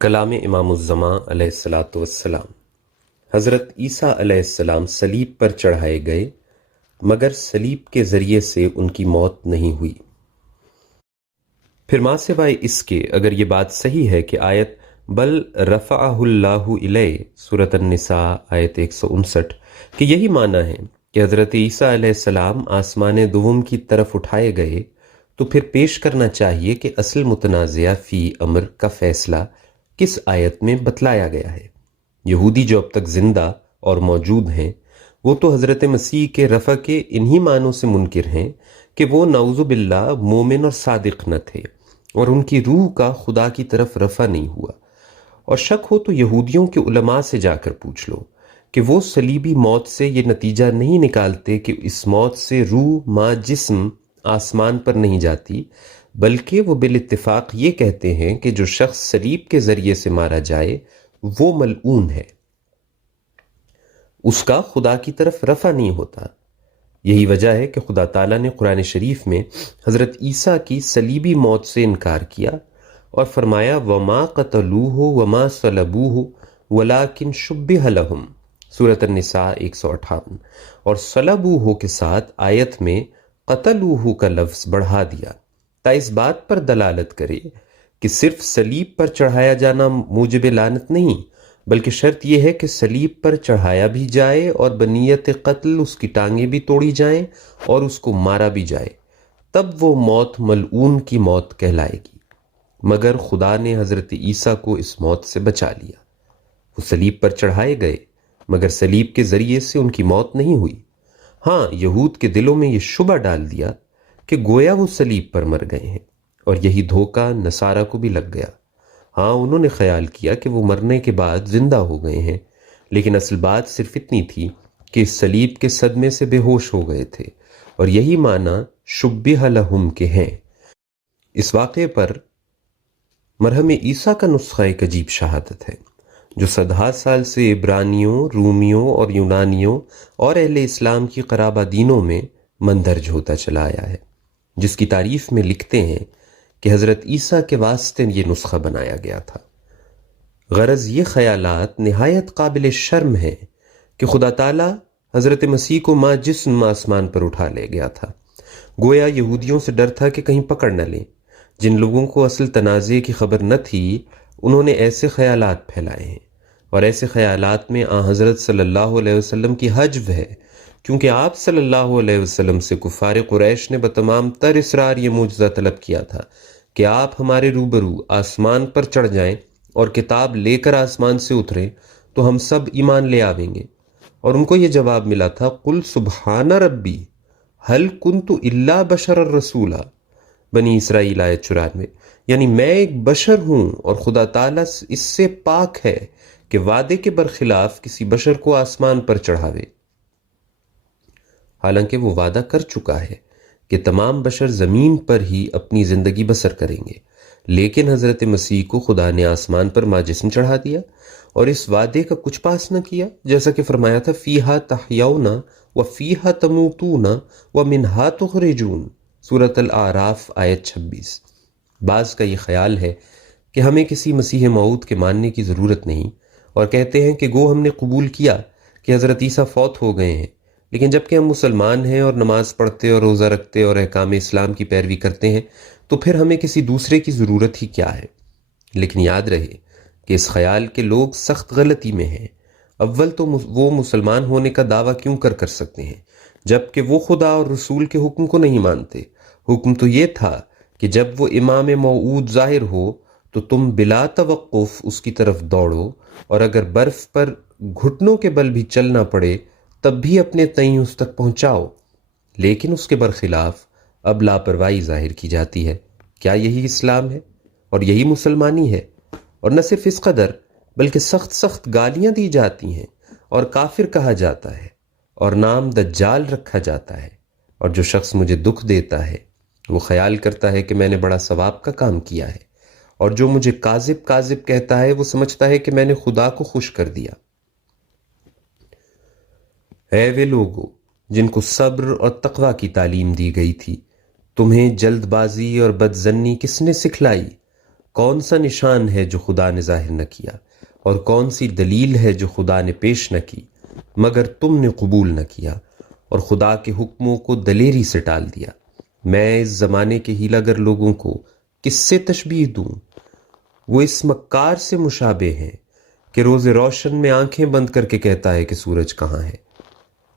کلام امام الزمان علیہ الصلاۃ والسلام۔ حضرت عیسیٰ علیہ السلام صلیب پر چڑھائے گئے مگر صلیب کے ذریعے سے ان کی موت نہیں ہوئی۔ پھر ماں سوائے اس کے اگر یہ بات صحیح ہے کہ آیت بل رفعہ اللہ الیہ سورۃ النساء آیت 159 کہ یہی معنی ہے کہ حضرت عیسیٰ علیہ السلام آسمان دوم کی طرف اٹھائے گئے، تو پھر پیش کرنا چاہیے کہ اصل متنازعہ فی امر کا فیصلہ کس آیت میں بتلایا گیا ہے۔ یہودی جو اب تک زندہ اور موجود ہیں وہ تو حضرت مسیح کے رفع کے انہی معنوں سے منکر ہیں کہ وہ نعوذ باللہ مومن اور صادق نہ تھے اور ان کی روح کا خدا کی طرف رفع نہیں ہوا۔ اور شک ہو تو یہودیوں کے علماء سے جا کر پوچھ لو کہ وہ صلیبی موت سے یہ نتیجہ نہیں نکالتے کہ اس موت سے روح ما جسم آسمان پر نہیں جاتی، بلکہ وہ بالاتفاق یہ کہتے ہیں کہ جو شخص صلیب کے ذریعے سے مارا جائے وہ ملعون ہے، اس کا خدا کی طرف رفع نہیں ہوتا۔ یہی وجہ ہے کہ خدا تعالیٰ نے قرآن شریف میں حضرت عیسیٰ کی صلیبی موت سے انکار کیا اور فرمایا وما قتلوہ وما صلبوہ ولکن شبہ لہم سورۃ النساء 158، اور صلبوہ کے ساتھ آیت میں قتلوہ کا لفظ بڑھا دیا تا اس بات پر دلالت کرے کہ صرف صلیب پر چڑھایا جانا موجب لعنت نہیں، بلکہ شرط یہ ہے کہ صلیب پر چڑھایا بھی جائے اور بنیت قتل اس کی ٹانگیں بھی توڑی جائیں اور اس کو مارا بھی جائے، تب وہ موت ملعون کی موت کہلائے گی۔ مگر خدا نے حضرت عیسیٰ کو اس موت سے بچا لیا۔ وہ صلیب پر چڑھائے گئے مگر صلیب کے ذریعے سے ان کی موت نہیں ہوئی۔ ہاں، یہود کے دلوں میں یہ شبہ ڈال دیا کہ گویا وہ صلیب پر مر گئے ہیں، اور یہی دھوکہ نصارہ کو بھی لگ گیا۔ ہاں، انہوں نے خیال کیا کہ وہ مرنے کے بعد زندہ ہو گئے ہیں، لیکن اصل بات صرف اتنی تھی کہ اس صلیب کے صدمے سے بے ہوش ہو گئے تھے، اور یہی معنی شبہ لہم کے ہیں۔ اس واقعے پر مرہم عیسیٰ کا نسخہ ایک عجیب شہادت ہے جو صدہا سال سے عبرانیوں، رومیوں اور یونانیوں اور اہل اسلام کی قرابہ دینوں میں مندرج ہوتا چلا آیا ہے، جس کی تعریف میں لکھتے ہیں کہ حضرت عیسیٰ کے واسطے یہ نسخہ بنایا گیا تھا۔ غرض یہ خیالات نہایت قابل شرم ہیں کہ خدا تعالیٰ حضرت مسیح کو ما جسم آسمان پر اٹھا لے گیا تھا، گویا یہودیوں سے ڈر تھا کہ کہیں پکڑ نہ لیں۔ جن لوگوں کو اصل تنازع کی خبر نہ تھی انہوں نے ایسے خیالات پھیلائے ہیں، اور ایسے خیالات میں آن حضرت صلی اللہ علیہ وسلم کی حجب ہے، کیونکہ آپ صلی اللہ علیہ وسلم سے کفار قریش نے بتمام تر اصرار یہ معجزہ طلب کیا تھا کہ آپ ہمارے روبرو آسمان پر چڑھ جائیں اور کتاب لے کر آسمان سے اتریں تو ہم سب ایمان لے آویں گے، اور ان کو یہ جواب ملا تھا قل سبحان ربی هل کنت الا بشر الرسولا، بنی اسرائیل آیت 94، یعنی میں ایک بشر ہوں اور خدا تعالیٰ اس سے پاک ہے کہ وعدے کے برخلاف کسی بشر کو آسمان پر چڑھاوے، حالانکہ وہ وعدہ کر چکا ہے کہ تمام بشر زمین پر ہی اپنی زندگی بسر کریں گے، لیکن حضرت مسیح کو خدا نے آسمان پر ما جسم چڑھا دیا اور اس وعدے کا کچھ پاس نہ کیا، جیسا کہ فرمایا تھا فیہا تحیون وفیہا تموتون ومنہا تخرجون سورۃ الاعراف آیت 26۔ بعض کا یہ خیال ہے کہ ہمیں کسی مسیح موعود کے ماننے کی ضرورت نہیں، اور کہتے ہیں کہ گو ہم نے قبول کیا کہ حضرت عیسیٰ فوت ہو گئے ہیں، لیکن جب کہ ہم مسلمان ہیں اور نماز پڑھتے اور روزہ رکھتے اور احکام اسلام کی پیروی کرتے ہیں تو پھر ہمیں کسی دوسرے کی ضرورت ہی کیا ہے۔ لیکن یاد رہے کہ اس خیال کے لوگ سخت غلطی میں ہیں۔ اول تو وہ مسلمان ہونے کا دعویٰ کیوں کر سکتے ہیں جب کہ وہ خدا اور رسول کے حکم کو نہیں مانتے؟ حکم تو یہ تھا کہ جب وہ امام موعود ظاہر ہو تو تم بلا توقف اس کی طرف دوڑو، اور اگر برف پر گھٹنوں کے بل بھی چلنا پڑے تب بھی اپنے تئیں اس تک پہنچاؤ۔ لیکن اس کے برخلاف اب لاپرواہی ظاہر کی جاتی ہے۔ کیا یہی اسلام ہے اور یہی مسلمانی ہے؟ اور نہ صرف اس قدر بلکہ سخت سخت گالیاں دی جاتی ہیں اور کافر کہا جاتا ہے اور نام دجال رکھا جاتا ہے، اور جو شخص مجھے دکھ دیتا ہے وہ خیال کرتا ہے کہ میں نے بڑا ثواب کا کام کیا ہے، اور جو مجھے کاذب کاذب کہتا ہے وہ سمجھتا ہے کہ میں نے خدا کو خوش کر دیا۔ اے وہ لوگو جن کو صبر اور تقوی کی تعلیم دی گئی تھی، تمہیں جلد بازی اور بدظنی کس نے سکھلائی؟ کون سا نشان ہے جو خدا نے ظاہر نہ کیا، اور کون سی دلیل ہے جو خدا نے پیش نہ کی، مگر تم نے قبول نہ کیا اور خدا کے حکموں کو دلیری سے ٹال دیا۔ میں اس زمانے کے ہیلا گر لوگوں کو کس سے تشبیہ دوں؟ وہ اس مکار سے مشابہ ہیں کہ روز روشن میں آنکھیں بند کر کے کہتا ہے کہ سورج کہاں ہے۔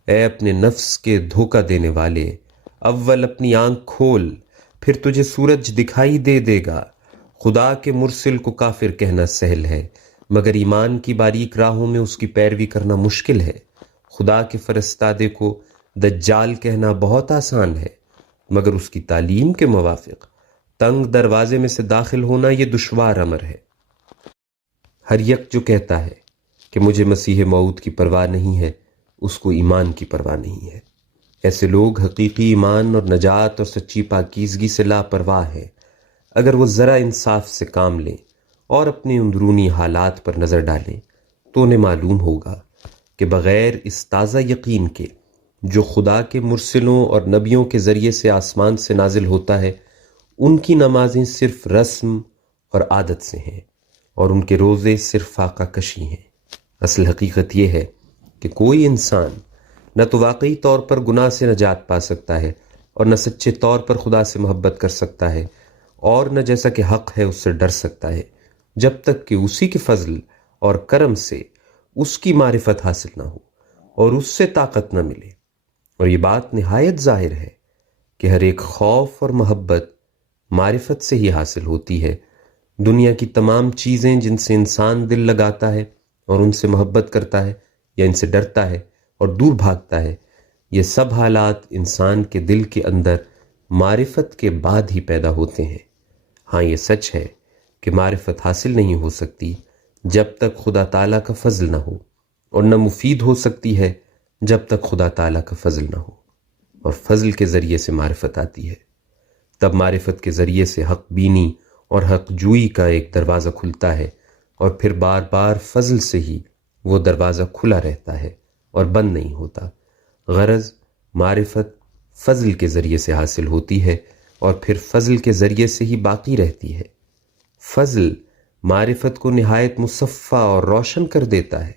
اے اپنے نفس کے دھوکہ دینے والے، اول اپنی آنکھ کھول، پھر تجھے سورج دکھائی دے دے گا۔ خدا کے مرسل کو کافر کہنا سہل ہے، مگر ایمان کی باریک راہوں میں اس کی پیروی کرنا مشکل ہے۔ خدا کے فرستادے کو دجال کہنا بہت آسان ہے، مگر اس کی تعلیم کے موافق تنگ دروازے میں سے داخل ہونا یہ دشوار امر ہے۔ ہر یک جو کہتا ہے کہ مجھے مسیح موعود کی پرواہ نہیں ہے، اس کو ایمان کی پرواہ نہیں ہے۔ ایسے لوگ حقیقی ایمان اور نجات اور سچی پاکیزگی سے لاپرواہ ہیں۔ اگر وہ ذرا انصاف سے کام لیں اور اپنے اندرونی حالات پر نظر ڈالیں تو انہیں معلوم ہوگا کہ بغیر اس تازہ یقین کے جو خدا کے مرسلوں اور نبیوں کے ذریعے سے آسمان سے نازل ہوتا ہے، ان کی نمازیں صرف رسم اور عادت سے ہیں اور ان کے روزے صرف فاقہ کشی ہیں۔ اصل حقیقت یہ ہے کہ کوئی انسان نہ تو واقعی طور پر گناہ سے نجات پا سکتا ہے اور نہ سچے طور پر خدا سے محبت کر سکتا ہے، اور نہ جیسا کہ حق ہے اس سے ڈر سکتا ہے، جب تک کہ اسی کے فضل اور کرم سے اس کی معرفت حاصل نہ ہو اور اس سے طاقت نہ ملے۔ اور یہ بات نہایت ظاہر ہے کہ ہر ایک خوف اور محبت معرفت سے ہی حاصل ہوتی ہے۔ دنیا کی تمام چیزیں جن سے انسان دل لگاتا ہے اور ان سے محبت کرتا ہے یا ان سے ڈرتا ہے اور دور بھاگتا ہے، یہ سب حالات انسان کے دل کے اندر معرفت کے بعد ہی پیدا ہوتے ہیں۔ ہاں، یہ سچ ہے کہ معرفت حاصل نہیں ہو سکتی جب تک خدا تعالیٰ کا فضل نہ ہو، اور نہ مفید ہو سکتی ہے جب تک خدا تعالیٰ کا فضل نہ ہو، اور فضل کے ذریعے سے معرفت آتی ہے۔ تب معرفت کے ذریعے سے حق بینی اور حق جوئی کا ایک دروازہ کھلتا ہے، اور پھر بار بار فضل سے ہی وہ دروازہ کھلا رہتا ہے اور بند نہیں ہوتا۔ غرض معرفت فضل کے ذریعے سے حاصل ہوتی ہے اور پھر فضل کے ذریعے سے ہی باقی رہتی ہے۔ فضل معرفت کو نہایت مصفہ اور روشن کر دیتا ہے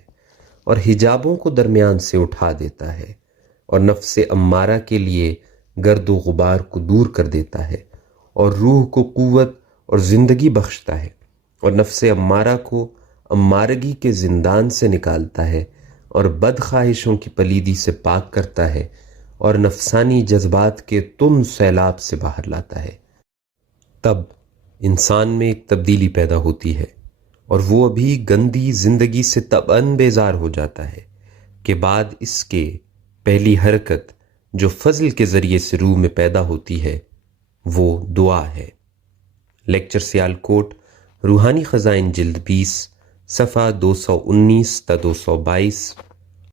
اور حجابوں کو درمیان سے اٹھا دیتا ہے، اور نفس امارہ کے لیے گرد و غبار کو دور کر دیتا ہے، اور روح کو قوت اور زندگی بخشتا ہے، اور نفس امارہ کو امارگی کے زندان سے نکالتا ہے، اور بد خواہشوں کی پلیدی سے پاک کرتا ہے، اور نفسانی جذبات کے تند سیلاب سے باہر لاتا ہے۔ تب انسان میں ایک تبدیلی پیدا ہوتی ہے، اور وہ ابھی گندی زندگی سے طبعاً بیزار ہو جاتا ہے کہ بعد اس کے پہلی حرکت جو فضل کے ذریعے سے روح میں پیدا ہوتی ہے وہ دعا ہے۔ لیکچر سیالکوٹ، روحانی خزائن، جلد 20، صفحہ 219 تا 222۔